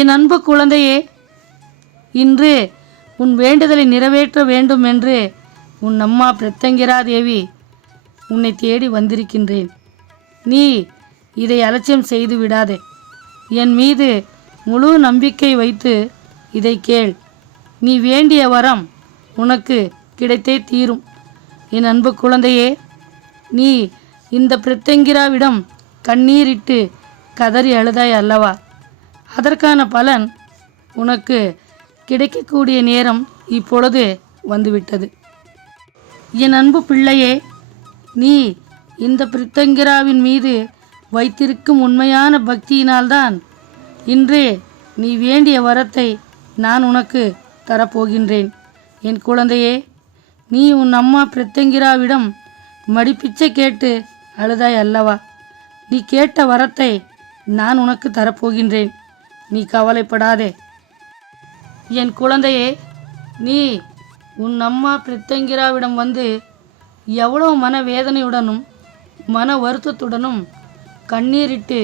என் அன்பு குழந்தையே, இன்று உன் வேண்டுதலை நிறைவேற்ற வேண்டும் என்று உன் அம்மா பிரத்யங்கிரா தேவி உன்னை தேடி வந்திருக்கின்றேன். நீ இதை அலட்சியம் செய்து விடாதே. என் மீது முழு நம்பிக்கை வைத்து இதை கேள். நீ வேண்டிய வரம் உனக்கு கிடைத்தே தீரும். என் அன்பு குழந்தையே, நீ இந்த பிரத்யங்கிராவிடம் கண்ணீரிட்டு கதறி அழுதாய் அல்லவா? அதற்கான பலன் உனக்கு கிடைக்கக்கூடிய நேரம் இப்பொழுது வந்துவிட்டது. என் அன்பு பிள்ளையே, நீ இந்த பிரத்யங்கிராவின் மீது வைத்திருக்கும் உண்மையான பக்தியினால்தான் இன்று நீ வேண்டிய வரத்தை நான் உனக்கு தரப்போகின்றேன். என் குழந்தையே, நீ உன் அம்மா பிரத்யங்கிராவிடம் மடிப்பிச்சை கேட்டு அழுதாய் அல்லவா? நீ கேட்ட வரத்தை நான் உனக்கு தரப்போகின்றேன். நீ கவலைப்படாதே. என் குழந்தையே, நீ உன் அம்மா பிரத்யங்கிராவிடம் வந்து எவ்வளோ மனவேதனையுடனும் மன வருத்தத்துடனும் கண்ணீரிட்டு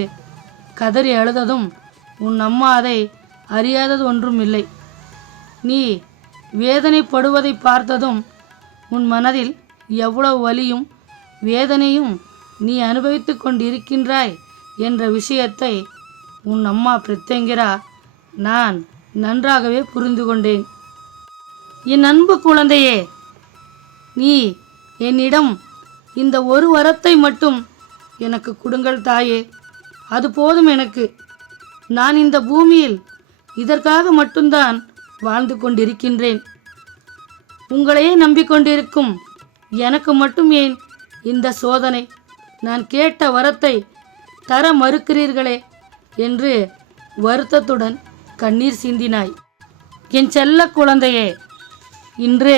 கதறி அழுததும் உன் அம்மா அதை அறியாதது ஒன்றும் இல்லை. நீ வேதனைப்படுவதை பார்த்ததும் உன் மனதில் எவ்வளவு வலியும் வேதனையும் நீ அனுபவித்து கொண்டிருக்கின்றாய் என்ற விஷயத்தை உன் அம்மா பிரத்யங்கிரா நான் நன்றாகவே புரிந்து கொண்டேன். என் அன்பு குழந்தையே, நீ என்னிடம் இந்த ஒரு வரத்தை மட்டும் எனக்கு கொடுங்கள் தாயே, அது போதும் எனக்கு. நான் இந்த பூமியில் இதற்காக மட்டும்தான் வாழ்ந்து கொண்டிருக்கின்றேன். உங்களையே நம்பிக்கொண்டிருக்கும் எனக்கு மட்டும் ஏன் இந்த சோதனை? நான் கேட்ட வரத்தை தர மறுக்கிறீர்களே என்று வருத்தத்துடன் கண்ணீர் சிந்தினாய். என் செல்ல குழந்தையே, இன்று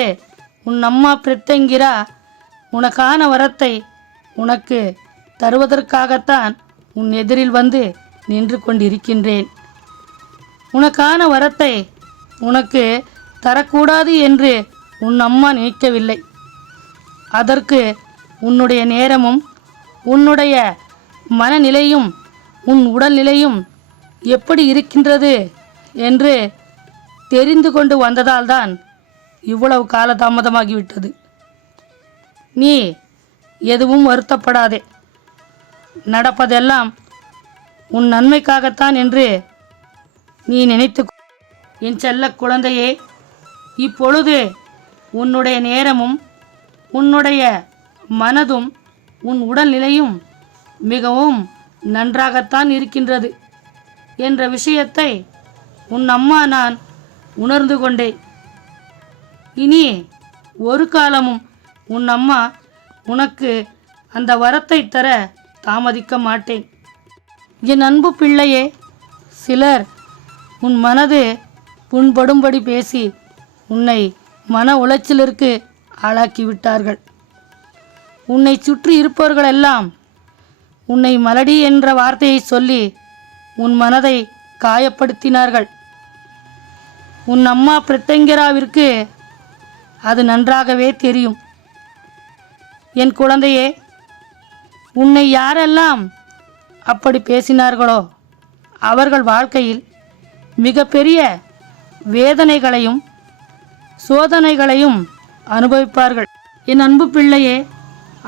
உன் அம்மா பிரத்யங்கிரா உனக்கான வரத்தை உனக்கு தருவதற்காகத்தான் உன் எதிரில் வந்து நின்று கொண்டிருக்கின்றேன். உனக்கான வரத்தை உனக்கு தரக்கூடாது என்று உன் அம்மா நினைக்கவில்லை. அதற்கு உன்னுடைய நேரமும் உன்னுடைய மனநிலையும் உன் உடல்நிலையும் எப்படி இருக்கின்றது என்று தெரிந்து கொண்டு வந்ததால்தான் இவ்வளவு காலதாமதமாகிவிட்டது. நீ எதுவும் வருத்தப்படாதே. நடப்பதெல்லாம் உன் நன்மைக்காகத்தான் என்று நீ நினைத்து. என் செல்ல குழந்தையே, இப்பொழுது உன்னுடைய நேரமும் உன்னுடைய மனதும் உன் உடல்நிலையும் மிகவும் நன்றாகத்தான் இருக்கின்றது என்ற விஷயத்தை உன் அம்மா நான் உணர்ந்து கொண்டேன். இனி ஒரு காலமும் உன் அம்மா உனக்கு அந்த வரத்தை தர தாமதிக்க மாட்டேன். என் அன்பு பிள்ளையே, சிலர் உன் மனது புண்படும்படி பேசி உன்னை மன உளைச்சலிற்கு ஆளாக்கிவிட்டார்கள். உன்னை சுற்றி இருப்பவர்களெல்லாம் உன்னை மலடி என்ற வார்த்தையை சொல்லி உன் மனதை காயப்படுத்தினார்கள். உன் அம்மா பிரத்யங்கிராவிற்கு அது நன்றாகவே தெரியும். என் குழந்தையே, உன்னை யாரெல்லாம் அப்படி பேசினார்களோ அவர்கள் வாழ்க்கையில் மிகப்பெரிய வேதனைகளையும் சோதனைகளையும் அனுபவிப்பார்கள். என் அன்பு பிள்ளையே,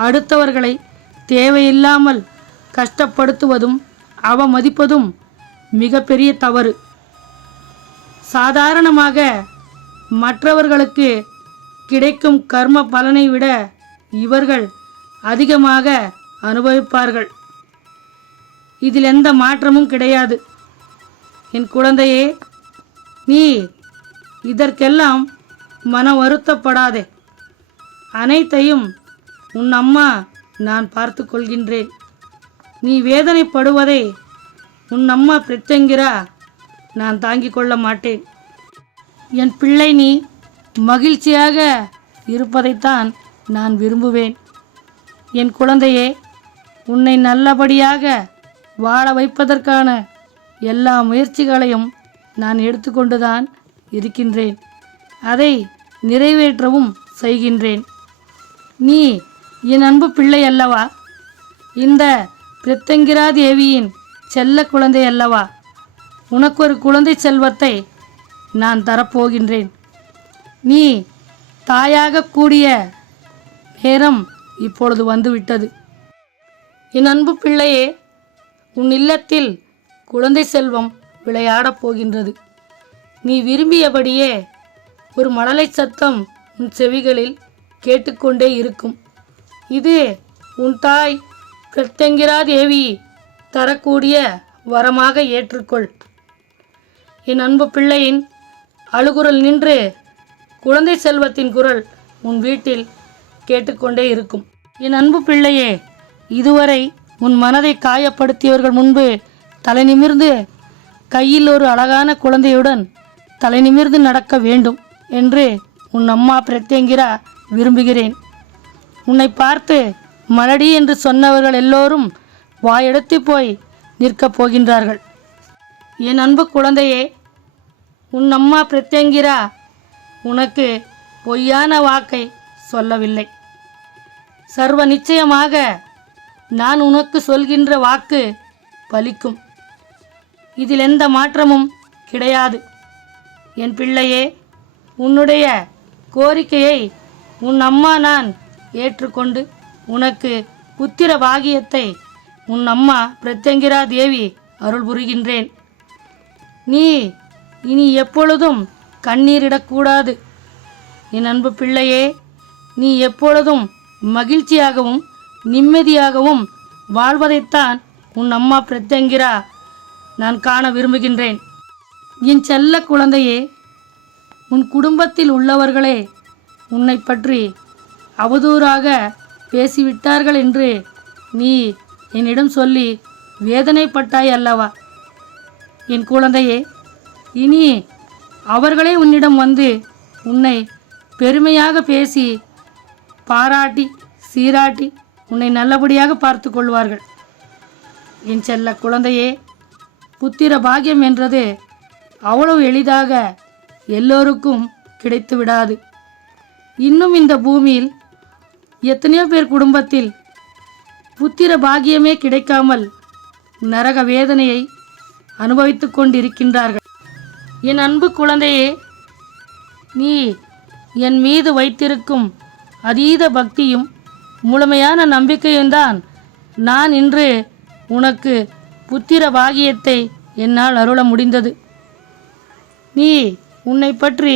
அடுத்தவர்களை தேவையில்லாமல் கஷ்டப்படுத்துவதும் அவமதிப்பதும் மிகப்பெரிய தவறு. சாதாரணமாக மற்றவர்களுக்கு கிடைக்கும் கர்ம பலனை விட இவர்கள் அதிகமாக அனுபவிப்பார்கள். இதில் எந்த மாற்றமும் கிடையாது. என் குழந்தையே, நீ இதற்கெல்லாம் மன வருத்தப்படாதே. அனைத்தையும் உன் அம்மா நான் பார்த்து கொள்கின்றேன். நீ வேதனைப்படுவதை உன் அம்மா பிரத்யங்கிரா நான் தாங்கிக் கொள்ள மாட்டேன். என் பிள்ளை, நீ மகிழ்ச்சியாக இருப்பதைத்தான் நான் விரும்புவேன். என் குழந்தையே, உன்னை நல்லபடியாக வாழ வைப்பதற்கான எல்லா முயற்சிகளையும் நான் எடுத்துக்கொண்டுதான் இருக்கின்றேன். அதை நிறைவேற்றவும் செய்கின்றேன். நீ என் அன்பு பிள்ளை அல்லவா? இந்த பிரத்யங்கிரா தேவியின் செல்ல குழந்தை அல்லவா? உனக்கு ஒரு குழந்தை செல்வத்தை நான் தரப்போகின்றேன். நீ தாயாக கூடிய நேரம் இப்பொழுது வந்துவிட்டது. என் அன்பு பிள்ளையே, உன் இல்லத்தில் குழந்தை செல்வம் விளையாடப் போகின்றது. நீ விரும்பியபடியே ஒரு மழலை சத்தம் உன் செவிகளில் கேட்டுக்கொண்டே இருக்கும். இது உன் தாய் பிரத்யங்கிரா தேவி தரக்கூடிய வரமாக ஏற்றுக்கொள். என் அன்பு பிள்ளையின் அழுகுரல் நின்று குழந்தை செல்வத்தின் குரல் உன் வீட்டில் கேட்டுக்கொண்டே இருக்கும். என் அன்பு பிள்ளையே, இதுவரை உன் மனதை காயப்படுத்தியவர்கள் முன்பு தலை நிமிர்ந்து கையில் ஒரு அழகான குழந்தையுடன் தலை நிமிர்ந்து நடக்க வேண்டும் என்று உன் அம்மா பிரத்யங்கிரா விரும்புகிறேன். உன்னை பார்த்து மலடி என்று சொன்னவர்கள் எல்லோரும் வாயெடுத்து போய் நிற்கப் போகின்றார்கள். என் அன்பு குழந்தையே, உன் அம்மா பிரத்யங்கிரா உனக்கு பொய்யான வாக்கை சொல்லவில்லை. சர்வ நிச்சயமாக நான் உனக்கு சொல்கின்ற வாக்கு பலிக்கும். இதில் எந்த மாற்றமும் கிடையாது. என் பிள்ளையே, உன்னுடைய கோரிக்கையை உன் அம்மா நான் ஏற்றுக்கொண்டு உனக்கு புத்திர பாகியத்தை உன் அம்மா பிரத்யங்கிரா தேவி அருள் புரிகின்றேன். நீ இனி எப்பொழுதும் கண்ணீரிடக்கூடாது. என் அன்பு பிள்ளையே, நீ எப்பொழுதும் மகிழ்ச்சியாகவும் நிம்மதியாகவும் வாழ்வதைத்தான் உன் அம்மா பிரத்யங்கிரா நான் காண விரும்புகின்றேன். என் செல்ல குழந்தையே, உன் குடும்பத்தில் உள்ளவர்களே உன்னை பற்றி அவதூறாக பேசிவிட்டார்கள் என்று நீ என்னிடம் சொல்லி வேதனைப்பட்டாய் அல்லவா? என் குழந்தையே, இனி அவர்களே உன்னிடம் வந்து உன்னை பெருமையாக பேசி பாராட்டி சீராட்டி உன்னை நல்லபடியாக பார்த்து கொள்வார்கள். என் செல்ல குழந்தையே, புத்திர பாக்கியம் என்றது அவ்வளவு எளிதாக எல்லோருக்கும் கிடைத்து விடாது. இன்னும் இந்த பூமியில் எத்தனையோ பேர் குடும்பத்தில் புத்திர பாக்கியமே கிடைக்காமல் நரக வேதனையை அனுபவித்து கொண்டிருக்கின்றார்கள். என் அன்பு குழந்தையே, நீ என் மீது வைத்திருக்கும் அதீத பக்தியும் முழுமையான நம்பிக்கையும் தான் நான் இன்று உனக்கு புத்திர பாகியத்தை என்னால் அருள முடிந்தது. நீ உன்னை பற்றி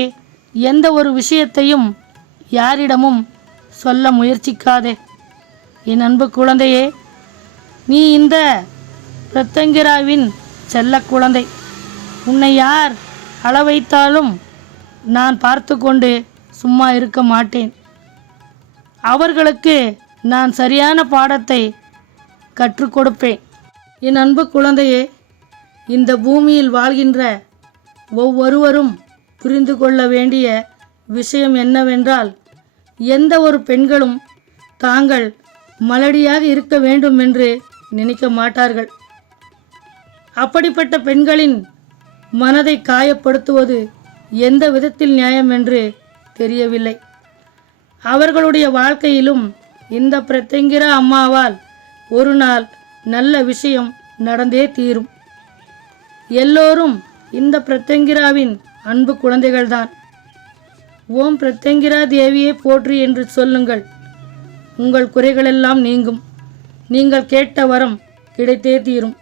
எந்த ஒரு விஷயத்தையும் யாரிடமும் சொல்ல முயற்சிக்காதே. என் அன்பு குழந்தையே, நீ இந்த பிரத்யங்கிராவின் செல்ல குழந்தை. உன்னை யார் அள வைத்தாலும் நான் பார்த்து கொண்டு சும்மா இருக்க மாட்டேன். அவர்களுக்கு நான் சரியான பாடத்தை கற்றுக் கொடுப்பேன். என் அன்பு குழந்தையே, இந்த பூமியில் வாழ்கின்ற ஒவ்வொருவரும் புரிந்து கொள்ள வேண்டிய விஷயம் என்னவென்றால், எந்த ஒரு பெண்களும் தாங்கள் மலடியாக இருக்க வேண்டும் என்று நினைக்க மாட்டார்கள். அப்படிப்பட்ட பெண்களின் மனதை காயப்படுத்துவது எந்த விதத்தில் நியாயம் என்று தெரியவில்லை. அவர்களுடைய வாழ்க்கையிலும் இந்த பிரத்யங்கிரா அம்மாவால் ஒரு நாள் நல்ல விஷயம் நடந்தே தீரும். எல்லோரும் இந்த பிரத்யங்கிராவின் அன்பு குழந்தைகள்தான். ஓம் பிரத்யங்கிரா தேவியை போற்றி என்று சொல்லுங்கள். உங்கள் குறைகளெல்லாம் நீங்கும். நீங்கள் கேட்ட வரம் கிடைத்தே தீரும்.